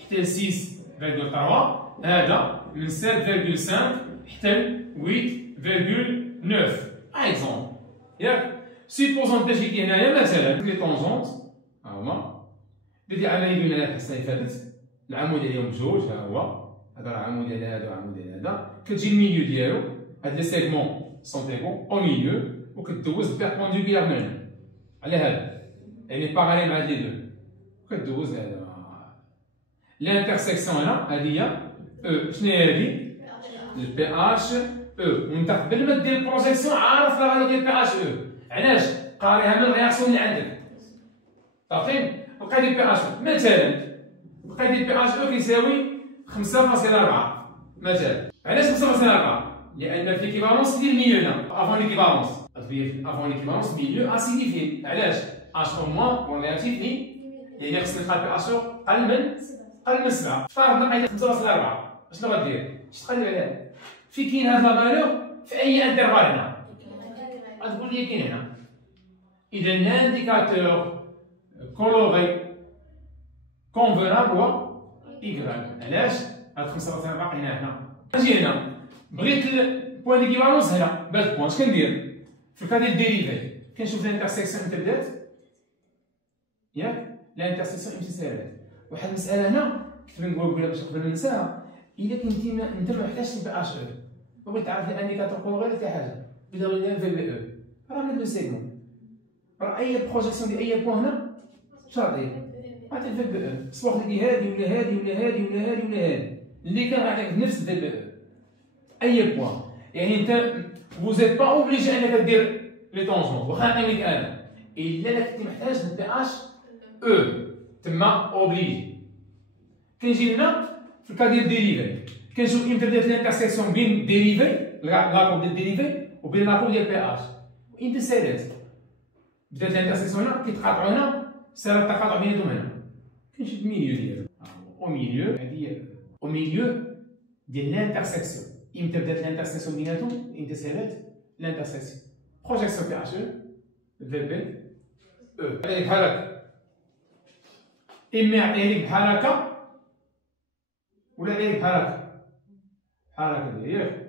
حتى ل 6.3 هذا من 7.5 حتى ل 8.9 par exemple. ياك سيبوزون تجي هنايا مثلا لي طونجونت ها هما بدي عمليه بين الحصه اللي فاتت العمود عليهم بجوج ها هو هذا راه عمود على هذا وعمود على هذا كتجي الميليو ديالو هاد لي سيغمون سون ايغو او ميليو وكدوز بيربونديكولار من هنا على هذا يعني باغالي مع لي دو كدوز هذا الانترسيكسيون هنا هذه هي او شنو هي هذه؟ البي اش او وانت قبل ما دير البروجيكسيون عارف لا غادي دير بي اش او علاش؟ قاريها من الرياكسيون اللي عندك صافي بقى دير بي اش او مثلا بقى دير بي اش او كيساوي 5.4 مثلا علاش 5.4 لان في ليكيفالونس ديال ميليو هنا افون ليكيفالونس افون ليكيفالونس ميليو اسيديفي علاش؟ اش او موان بون رياكتيفني يعني خصني نلقى بي اش او قل من 7 افترضنا عندي 5.4 شنو غدير؟ اش تقلب عليها؟ في كاين هاد لا فالور في اي انترفال هنا غتقول لي كاين هنا اذا الانديكاتور كولوري كونفونابل هو ايكغال علاش؟ هاد 5.4 هنا نجي هنا بغيت البوان ديكيفالونس هنا بهاد البوان اش كندير؟ في الكا ديال الديريفي كنشوف الانترسيكسيون امتى بدات ياك الانترسيكسيون امتى سالات واحد المساله هنا كنت نقول باش قبل ما ننساها الا كنتي انت ما محتاجش البي اش او بغيت تعرف الانديكاتور كولوري حتى حاجه بدا غير في البي او راه من لو سيغمون راه اي بروجيكسيون ديال اي بوان هنا شرطي غادي في البي او سواء خديتي هادي ولا هادي ولا هادي ولا هادي ولا هادي اللي كان غيعطيك نفس البي او اي بوان يعني انت فوزيت با اوبليجي انك دير لي طونجون واخا نعطيك انا الا كنتي محتاج البي اش او تما اوبليجي كنجي هنا في الكا ديال ديريفي كنشوف امتى بدات الانترسيكسيون بين ديريفي لاكور ديال ديريفي وبين لاكور ديال بي اش وامتى سالات بدات الانترسيكسيون هنا كيتقاطعوا هنا سال التقاطع بيناتهم هنا كنشوف الميليو ديالو او ميليو هذه هي او ميليو ديال الانترسيكسيون امتى بدات الانترسيكسيون بيناتهم امتى سالات الانترسيكسيون بروجيكسيون بي اش او في بي او عليك بحال هكا اما يعطيه لك بحال هكا ولا يعطيه بحال هكا بحال هكا ياك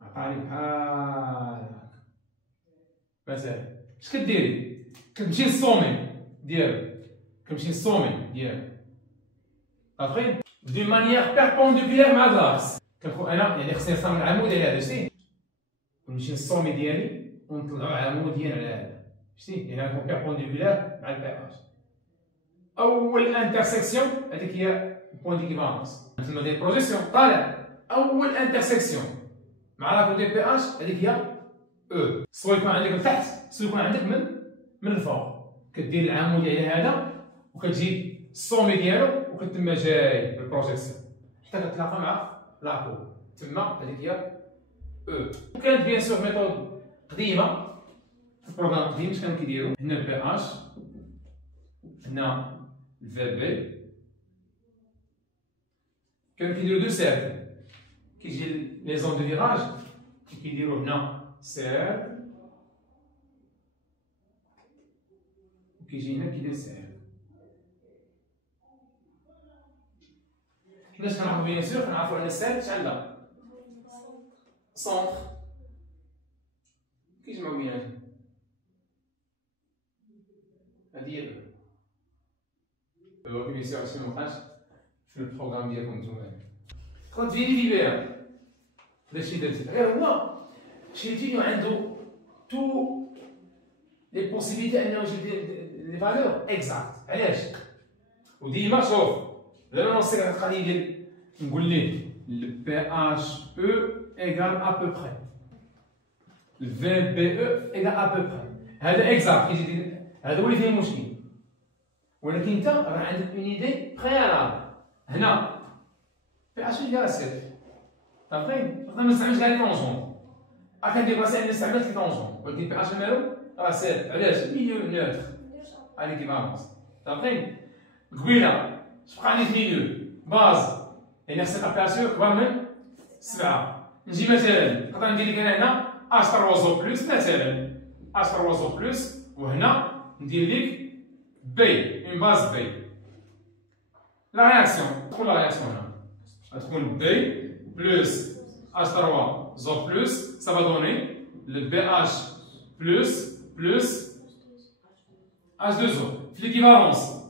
عطاني بحال هكا مثلا اش كديري؟ كتمشي للصومي ديالو، كتمشي للصومي ديالو ابخي دو مانيير بيربونديكولير مع لاكس. كنكون انا يعني خصني نرسم العمود على هذا شتي، ونمشي للصومي ديالي ونطلعو عموديا على هذا شتي، يعني غنكون بيربونديكولير مع البي اش. اول انترسيكسيون هذيك هي بوين ديكيفالونس، تما ديال بروجيكسيون طالع اول انترسيكسيون مع لا دي بي اش هذيك هي او، سوا يكون عندك من تحت سوا يكون عندك من الفوق. كدير العمودي على هذا وكتجي الصومي ديالو وكتما جاي بالبروجيكسيون حتى كتلاقى مع لاكو، تما هذيك هي او. وكانت بيان سور ميثود قديمه في البروغرام القديم. اش كانوا كيديروا؟ هنا البي اش، هنا الفي بي، كانوا كيديروا دو سيركل. كيجي لي زون دو فيراج كيديروا هنا سيركل وكيجي هنا كيدير سيركل. حناش كنعرفو بيان سور؟ كنعرفو ان السيركل شعندها سونتر كيجمعو بيناتهم، هادي هي او. بيان سور هادشي مبقاش في البروغرام ديالكم نتوما. تقدر تفيريفي بها داكشي درتي، غير هو شيتينو عنده تو لي بوسيبيليتي انه يجيب لي فالور اكزاكت. علاش؟ وديما شوف دابا نوصل هاد القضيه ديال نقول ليه البي اش او ايكال ا بو بخي، الفي بي او ايكال ا بو بخي، هذا اكزاكت كيجي هذا هو اللي فيه المشكل. ولكن انت راه عندك اون ايدي بريالابل. هنا بي اش ديال السير فهمتي؟ تقدر ما تستعملش كاع لي طونجون، كندير راسي اني استعملت لي طونجون، ولكن بي اش مالو راه سير. علاش؟ ميليو نوتر على كيفالونس فهمتي؟ قبيله شبقى عندي في ميليو باز، يعني خصني ابياسيو كبر من 7. نجي مثلا نقدر ندير لك انا هنا اش تروازو بلوس مثلا اش تروازو بلوس، وهنا ندير لك بي اون باز بي. لا رياكسيون تكون لا رياكسيون هنا غتكون بي بلوس اش 3 زو بلوس سا فا دوني le BH plus H2O في ليكيفالونس.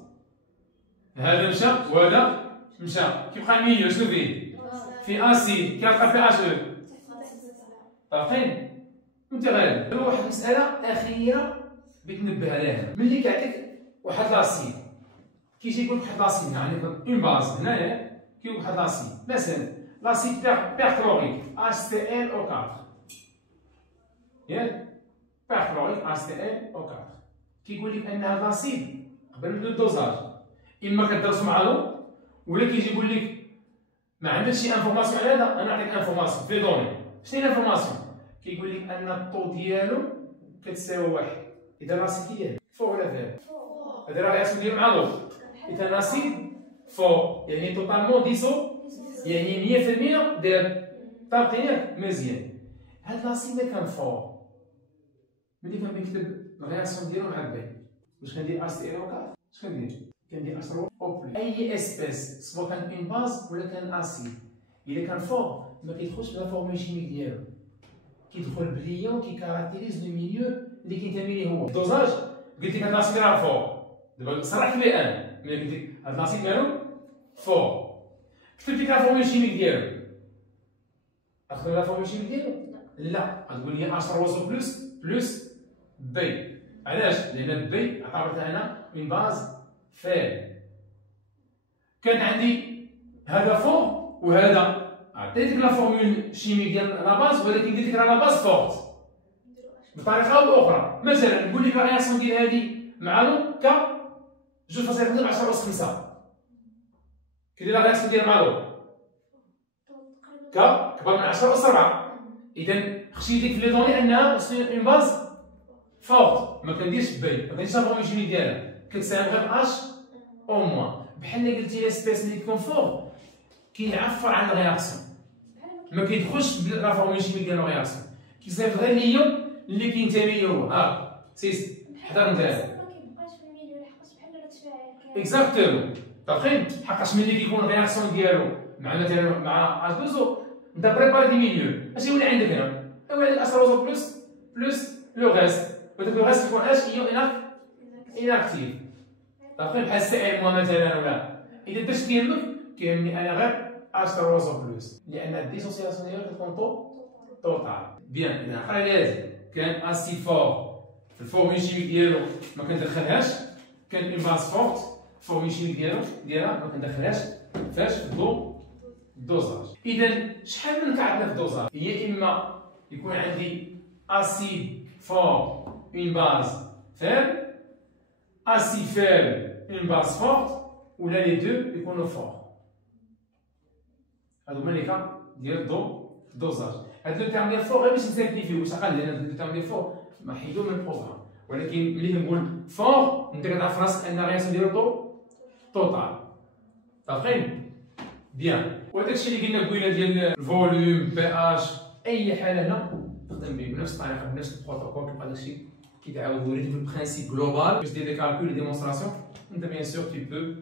هذا مشى وهذا مشى، كيبقى الميليو شنو فيه؟ في اسيد كيبقى في اش او. عارفين؟ انت غالي واحد المساله اخيره بغيت ننبه عليها. ملي كيعطيك واحد لاسيد كيجي يقول لك واحد لاسيد هنا عندك اون باز هنايا كيقول لك واحد لاسيد، مثلا لاسيد بيركلوريك HClO4 ياك بيركلوريك HClO4 كيقول لك ان هذا لاسيد قبل من الدوزاج اما كدرسو مع لو ولا كيجي يقول لك ما عندكش شي انفورماسيون على هذا. انا نعطيك انفورماسيون في دوني. شنو هي الانفورماسيون؟ كيقول لك ان الطو ديالو كتساوي 1. اذا لاسيد كي فوق ولا فوق؟ فوق. هذا راه الرياكسيون ديالو مع لو. اذا لاسيد فوق يعني توتالمون ديسو، يعني 100% ديال طابقينك مزيان. هاد لاسيد اللي كان فوق ملي كنكتب الرياكسيون ديالو مع بي واش كندير HClO4 اش كندير؟ كندير H3O+. اي اسبيس سواء كان اون باز ولا كان اسيد الا كان فوق ما كيدخلش في لا فورمول شيميك ديالو، كيدخل بليون كي كاركتيريز لو ميليو اللي كينتمي ليه هو. الدوزاج قلت لك هاد لاسيد راه فوق، دابا صرحت به انا ملي قلت لك هاد لاسيد مالو فوق، كتبت لك لا فورمول شيميك ديالو. اخذ لا فورمول شيميك ديالو؟ لا، غتقول لي H3O+ بلس بي. علاش؟ لان بي اعتبرتها انا من باز فيل. كان عندي هذا فوق وهذا، عطيتك لا فورمول شيميك ديال لا باز ولكن قلت لك راه لا باز فورت بطريقه او باخرى. مثلا نقول لك الرياكسيون ديال هذه مع لو ك 2.10 كيدير لا رياكسيون ديال مع لو ك كبر من 10 أس 4. اذا خشيتك في لي دوني انها اون باز فورت، ما كنديرش بي، ما كنديرش لا فورمول شيميك ديالها، كتساهم غير اش او موان. بحال اللي قلتي لاسبيس اللي تكون فوق كيعفر عن الرياكسيون، ما كيدخلش لا فورمول شيميك ديال الرياكسيون، كيصيفط غير ليون اللي كينتمي ليه هو. سيس حضر نتايا ما كيبقاش في الميليو لحقاش بحال تتفاعل اكزاكتومون داخلين. حقاش ملي كيكون الرياكسيون ديالو مع مثلا مع H2O انت بريباري دي ميليو اش يولي عندك هنا؟ يولي H3O+ بلس لو ريست وداك الغاز كيكون اناكتيف. دابخي بحال السائل مثلا ولا اذا درت كيمك كيهمني انا غير H3O بلس لان الديسوسياسيون ديالو كتكون توتال. بيان اذا عقل على هذا كان اسيد فور في الفورمي شيميك ديالو ما كندخلهاش، كان اون باز فورت الفورمي شيميك ديالها ما كندخلهاش فاش في الدوزاج. اذا شحال من كعبنا في الدوزاج؟ هي اما يكون عندي اسيد فور اون باز فيبل، اسيد فيبل اون باز فورت، ولا لي دو يكونوا فور. هادو هما لي كا ديال الدوزاج. هاد لو تيرم ديال فور غير باش نسامبليفيو واش عقل، لان لو تيرم ديال فور ما حيدو من البروغرام، ولكن ملي كنقول فور انت كتعرف راسك ان الرياسيون ديالو توتال. متفقين؟ بيان. وهذاك الشيء اللي قلنا قبيله ديال الفوليوم بي اش اي حاله هنا تخدم به بنفس الطريقه بنفس البروتوكول، كيبقى داكشي كيتعاود وريت في البرانسيب جلوبال باش دير دي كالكول دي ديمونستراسيون. انت بيان سور تي بو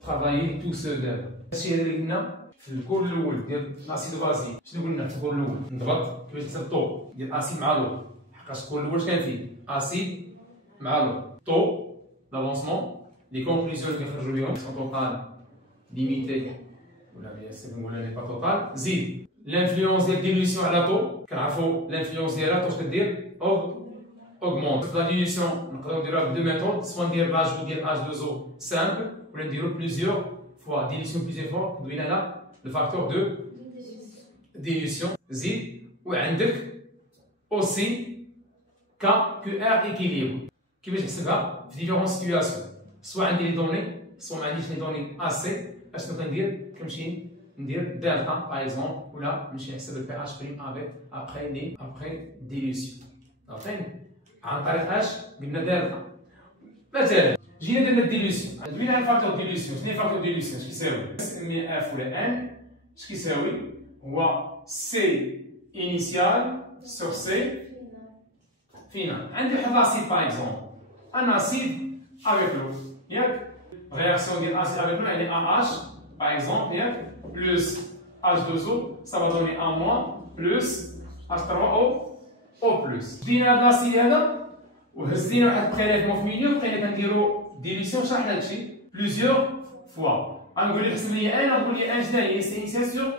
ترافايي تو سول دابا. هادشي اللي قلنا في الكور الاول ديال الاسيد بازي. شنو قلنا في الكور الاول؟ نضبط كيفاش نحسب الطو ديال اسيد مع لو، حقاش الكور الاول كان فيه اسيد مع لو طو لافونسمون لي كونكلوزيون اللي كنخرجوا بهم سون توتال ليميتي ولا نقولها لي با توتال. زيد لانفلونس ديال ديليسيون على طو، كنعرفوا لانفلونس ديالها واش كدير اوغمونت. لا ديليسيون نقدروا نديروها بدو ميثود، سوا ندير لاجو ديال H2O سامبل ولا نديرو بليزيور فوا ديليسيون بليزيور فوا دوينا لا le facteur de dilution. زيد وعندك aussi KQR équilibre. كيفاش نحسبها في ديفيرون سيتوياسيون؟ سواء عندي لي دوني سواء ما عنديش لي دوني اسي، اشنو كندير؟ كنمشي ندير دلتا باغ اكزومبل، ولا نمشي نحسب البي اتش بريم افيك ابخي ديليسيون. عرفتي عن طريق اش؟ قلنا دلتا. مثلا جينا درنا الديليسيون، دوينا على الفاكتور ديليسيون. شنو هي فاكتور ديليسيون؟ اش كيساوي؟ نسميه اف ولا ان. اش كيساوي؟ هو سي انيسيال سور سي فينال. عندي واحد لاسيد باغ اكزومبل، ان اسيد افيك لو، ياك رياكسيون ديال اسيد افيك لو يعني AH باغ اكزومبل، ياك بلس H2O ça va donner A moins plus H3O plus. دينا هاد لاسيد هذا وهزينا واحد البريليفمون في ميليو، بقينا كنديرو ديليسيون. شرحنا هادشي بليزيور فوا. غنقول لك حسب لي ان، غنقول لي ان شنو هي سي انيسيال سور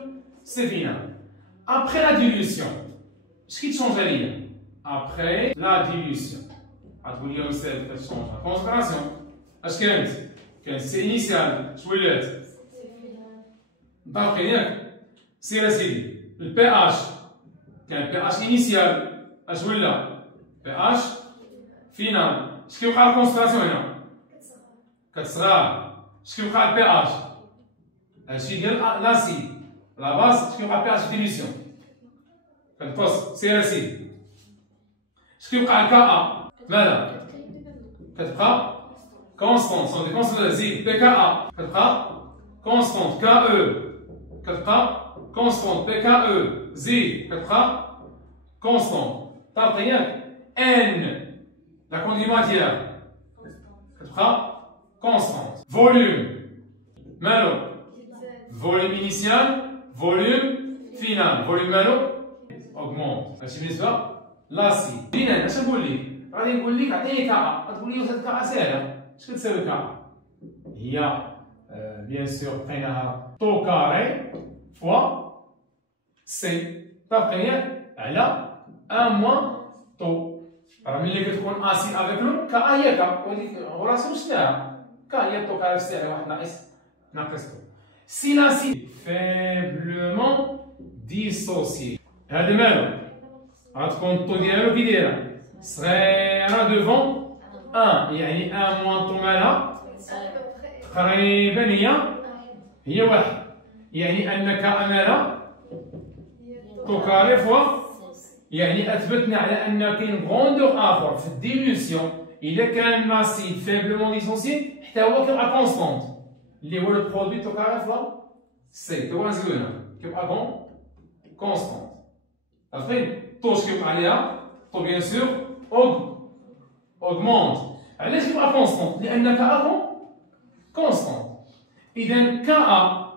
سي فينال. ابخي لا ديليسيون اش كيتشونج عليا؟ ابخي لا ديليسيون غتقول لي استاذ كتشونج لا كونسنتراسيون. اش كانت؟ كانت سي انيسيال اش ولات؟ متفقين ياك؟ سير اسيدي البي اش كان بي اش انيسيال اش ولا؟ بي اش فينال. اش كيوقع الكونسنتراسيون هنا؟ كتصغر. اش كيوقع البي اش؟ هادشي ديال لاسيد لا باز. اش كيوقع البي اش ديليسيون؟ كتبص سير اسيدي. اش كيوقع الكا ا؟ ماذا؟ كتبقى كونستونت. سون دي كونستونت. زيد بي كا ا كتبقى كونستونت. كا او كتبقى كونستونت. بي كا او زيد كتبقى كونستونت. طابقين ياك؟ ان لا كوندي ماتيير كتبقى كونستونت. فوليوم مالو؟ فوليوم انيسيال فوليوم فينال. فوليوم مالو؟ اوغمونت. هادشي بالنسبه لاسيد. دينا اش نقول لك؟ غادي نقول لك عطيني كا، غتقول لي واش كا ساهله. اش كتساوي كا؟ هي بيان سور بقيناها طو كاري فوا سي طابقين على ان موان طو. راه ملي كتكون اسيد افيك لو كا هي كا، وهاديك غوراسيون شناها؟ كا هي طو كاري سي على واحد ناقص طو. سي لاسيد فيبلومون ديسوسيي هذا مالو؟ غتكون الطو ديالو كي دايره؟ صغيره دوفون 1 يعني 1 موان طو مالها تقريبا هي واحد، يعني ان كا مالها طو كاري فوا، يعني اثبتنا على ان كاين غوندور اخر في الديليسيون اذا كان لاسيد فيبلومون ديسوسيي حتى هو كيبقى كونستونت اللي هو لو برودوي طو كاري فوا سي. تو نزيدو هنا كيبقى كونستونت. عارفين طوش كيوقع عليها طو بيان سور اوغمونت. علاش كيبقى كونستونت؟ لان كا كونستونت. اذا كا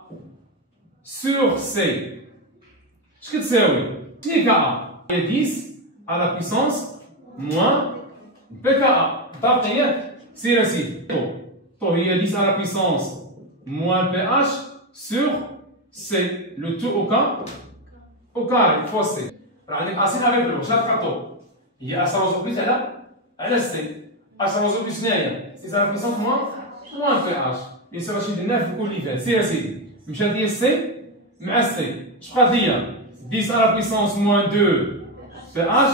سور سي اش كتساوي؟ شنو هي كا؟ هي 10 على بويسونس موان PKA. طابقين سير اسيدي. طو هي 10 à la puissance moins pH sur C. Le tout au carré fois C. راه عندك اسيد افيك لو شاف كاطو هي اساوز بليس على سي. اساوز بليس هنايا 10 à la puissance moins pH. يساوي اش درنا في كل ليفل. سير اسيدي مشات ليا سي مع سي. اش بقات ليا 10 à la puissance moins 2 pH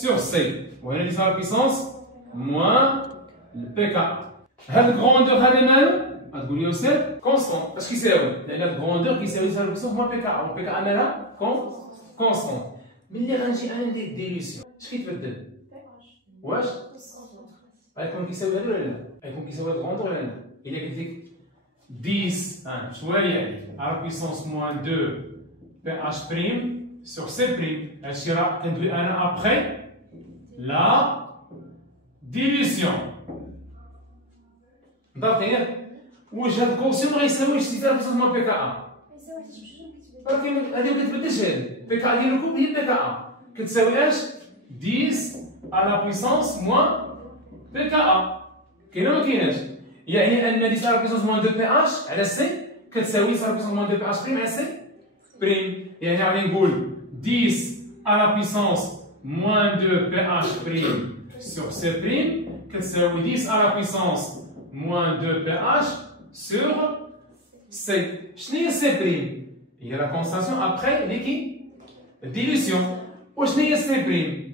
sur C. وهنا 10 à la puissance moins le PK. هاد الكروندور هذا مالو؟ غتقول لي أستاذ كونستون. اش كيساوي؟ لأن الكروندور كيساوي 10 à la puissance moins PK. و PK مالها كونستون. ملي غنجي أنا ندير ديليسيون اش كيتبدل؟ واش؟ غيكون كيساوي هذا ولا لا؟ غيكون كيساوي هاد الكروندور ولا لا؟ إلا قلت لك 10 شوية عليك à la puissance moins 2 PH prime sur C prime. هادشي راه كندوي أنا après la dilution. متفقين؟ واش هاد الكونسيوم غيساوي 10 بصح moins PKA. يساوي حتى بجوج كتبدل. ولكن هادي ما كتبدلش هادي. PKA ديال الكوب هي PKA. كتساوي اش؟ 10 à la puissance moins PKA. كاينة ولا مكايناش؟ يعني أن 10 à la puissance moins 2 PH على C كتساوي 10 à la puissance moins 2 PH prime على C prime. يعني غادي نقول 10 à la puissance moins 2 PH prime sur C prime كتساوي 10 à la puissance moins 2 PH sur C. شنو هي C prime؟ هي la concentration après dilution. وشنو هي C prime؟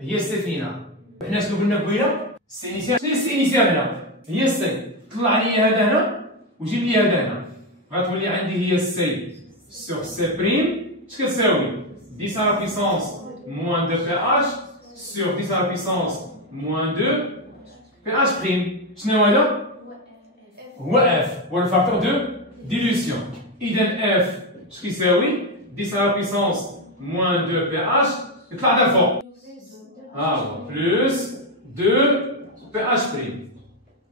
هي C final. حنا شنو قلنا قبيله؟ سي انيسيال. شنو هي سي انيسيال هنا؟ هي السي. طلع لي هذا هنا وجيب لي هذا هنا. غتولي عندي هي السي سور سي بريم. اش كتساوي؟ 10 à la puissance moins 2 pH sur 10 à la puissance moins 2 pH prime. شنو هذا؟ هو اف. هو الفاكتور دو ديلوسيون. اذا اف اش كيساوي؟ 10 à la puissance moins 2 pH يطلع دا فوق. هو بلوس 2 PH prime.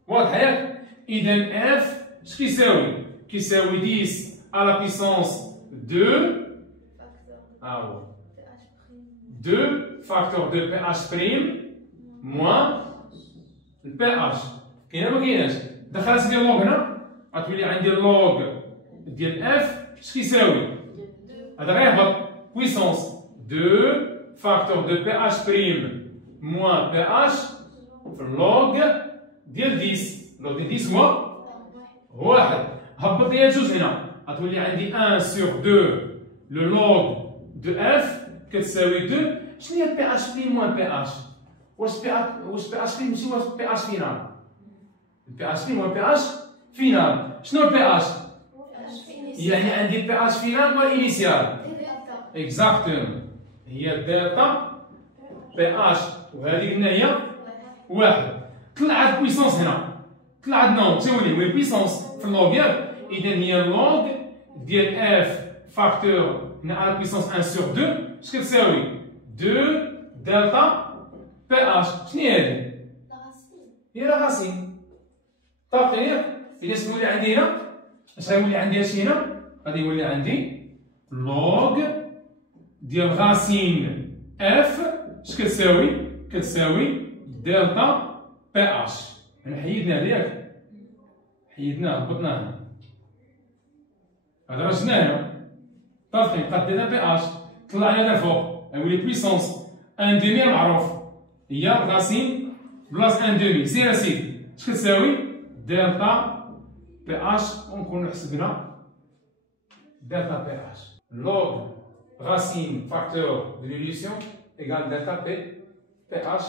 واضح ياك؟ إذا F اش كيساوي؟ كيساوي 10 à la puissance 2 2 facteur de PH prime moins le PH. كاينة ما كايناش؟ دخلت لي اللوغ هنا غتولي عندي اللوغ ديال F اش كيساوي؟ هذا غيهبط puissance 2 facteur de PH prime moins PH في اللوغ ديال 10. اللوغ ديال 10 هو 1. هبط لي جوج هنا غتولي عندي 1 sur 2 لو لوغ دو اف كتساوي 2. شنو هي بي اش بي موان بي اش؟ واش بي اش بي ماشي واش بي اش فينال؟ بي اش بي موان بي اش فينال. شنو البي اش؟ يعني عندي بي اش فينال والانيسيال. اكزاكتومون هي الدلتا بي اش وهذه قلنا هي 1. طلعت بويسونس هنا طلعت نو تساوي لي وي بويسونس في اللوغ ياك. اذا هي اللوغ ديال اف فاكتور هنا على بويسونس 1 سور 2 اش كتساوي 2 دلتا بي اش. شنو هي هذه؟ هي لا راسين. طابقين ياك؟ اذا شنو يولي عندي هنا؟ اش غيولي عندي هادشي هنا؟ غادي يولي عندي لوغ ديال راسين اف اش كتساوي؟ كتساوي دلتا بي اش. حنا حيدنا هذا ياك؟ حيدناه هبطناه هذا راه شناهو؟ طافقين بقات دلتا بي اش. طلع لنا فوق غيولي بويسونس ان دومي معروف هي راسين بلاص ان دومي. سير اسيدي اش كتساوي؟ دلتا بي اش ونكونو حسبنا دلتا بي اش. لوغ راسين فاكتور دو ديليسيون ايكال دلتا بي اش.